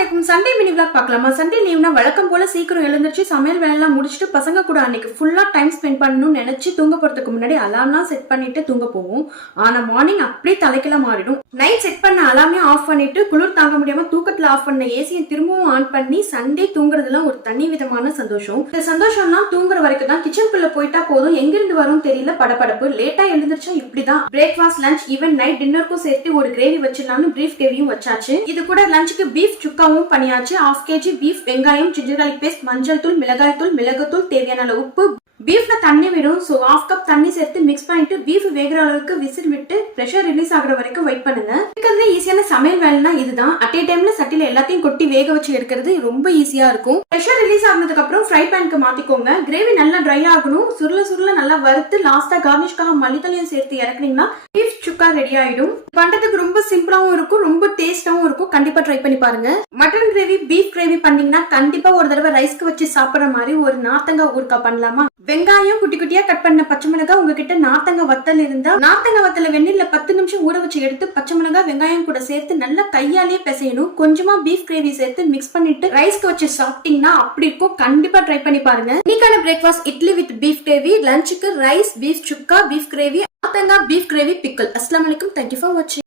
அஸ்ஸலாமு Sunday mini vlog பார்க்கலாமா? Sunday லீவ்னா வழக்கம் போல சீக்கிரம் எழுந்திருச்சு சமையல் வேலையெல்லாம் முடிச்சுட்டு பசங்க கூட அன்னைக்கு ஃபுல்லா டைம் ஸ்பெண்ட் பண்ணணும்னு நினைச்சு தூங்க போறதுக்கு முன்னாடி அலார்ம்லாம் செட் பண்ணிட்டு தூங்க போவோம். ஆனா மார்னிங் அப்படியே தலைக்கெல்லாம் மாறிடும். நைட் செட் பண்ண அலார்மே ஆஃப் பண்ணிட்டு குளிர் தாங்க முடியாம தூக்கத்துல ஆஃப் பண்ண ஏசியை திரும்பவும் ஆன் பண்ணி சண்டே தூங்குறதுலாம் ஒரு தனி விதமான சந்தோஷம். இந்த சந்தோஷம்லாம் தூங்குற வரைக்கும் தான். கிச்சனுக்குள்ள போயிட்டா போதும் எங்கிருந்து வரும் தெரியல படபடப்பு. லேட்டா எழுந்திருச்சா இப்படிதான். பிரேக்ஃபாஸ்ட் லஞ்ச் ஈவன் நைட் டின்னருக்கும் சேர்த்து ஒரு கிரேவி வச்சிடலாம்னு பீஃப் கிரேவியும் வச்சாச்சு. இது கூட லஞ்சுக்கு பீஃப் சுக்காவும் பண்ணியாச்சு. 1/2 kg பீஃப், வெங்காயம், ஜிஞ்சர் கார்லிக் பேஸ்ட், மஞ்சள் தூள், மிளகாய் தூள், மிளகுத்தூள், தேவையான அளவு உப்பு. பீஃப்ல தண்ணி விடும். சோ 1/2 கப் தண்ணி சேர்த்து மிக்ஸ் பண்ணிட்டு பீஃப் வேகிற அளவுக்கு விசில் விட்டு பிரஷர் ரிலீஸ் ஆகுற வரைக்கும் வெயிட் பண்ணுங்க. இருக்கிறதுல ஈஸியான சமையல் வேலைனா இதுதான். அட் ஏ டைம்ல சட்டில எல்லாத்தையும் கொட்டி வேக வச்சு எடுக்கிறது ரொம்ப ஈஸியா இருக்கும். பிரஷர் ரிலீஸ் ஆனதுக்கு அப்புறம் ஃப்ரை பேனுக்கு மாத்திக்கோங்க. கிரேவி நல்லா ட்ரை ஆகணும். சுருள சுருள நல்லா வறுத்து லாஸ்டா கார்னிஷ்காக மல்லித்தலையும் சேர்த்து இறக்குனீங்கன்னா பீஃப் சுக்கா ரெடி ஆயிடும். பண்றதுக்கு ரொம்ப சிம்பிளாவும் இருக்கும், ரொம்ப டேஸ்டாவும் இருக்கும். கண்டிப்பா ட்ரை பண்ணி பாருங்க. மட்டன் கிரேவி, பீஃப் கிரேவி பண்ணீங்கன்னா கண்டிப்பா ஒரு தடவை ரைஸ்க்கு வச்சு சாப்பிடுற மாதிரி ஒரு நார்த்தங்காய் ஊறுகாய் பண்ணலாமா? வெங்காயம் குட்டி குட்டியா கட் பண்ண பச்சை மிளகாய், உங்ககிட்ட நார்த்தங்காய் வத்தல் இருந்தா நார்த்தங்காய் வத்தல வெந்நீர்ல 10 நிமிஷம் ஊற வச்சு எடுத்து பச்சை மிளகாய் வெங்காயம் கூட சேர்த்து நல்லா கையாலேயே பிசையணும். கொஞ்சமா பீஃப் கிரேவி சேர்த்து மிக்ஸ் பண்ணிட்டு ரைஸ்க்கு வச்சு சாப்பிட்டீங்கன்னா அப்படி இருக்கும். கண்டிப்பா ட்ரை பண்ணி பாருங்க. இன்னைக்கான breakfast idli with beef gravy, லஞ்சுக்கு ரைஸ், பீஃப் சுக்கா, பீஃப் கிரேவி, நார்த்தங்காய் பீஃப் கிரேவி, பிக்கல். அஸ்ஸலாமு அலைக்கும். தேங்க்யூ ஃபார் வாட்சிங்.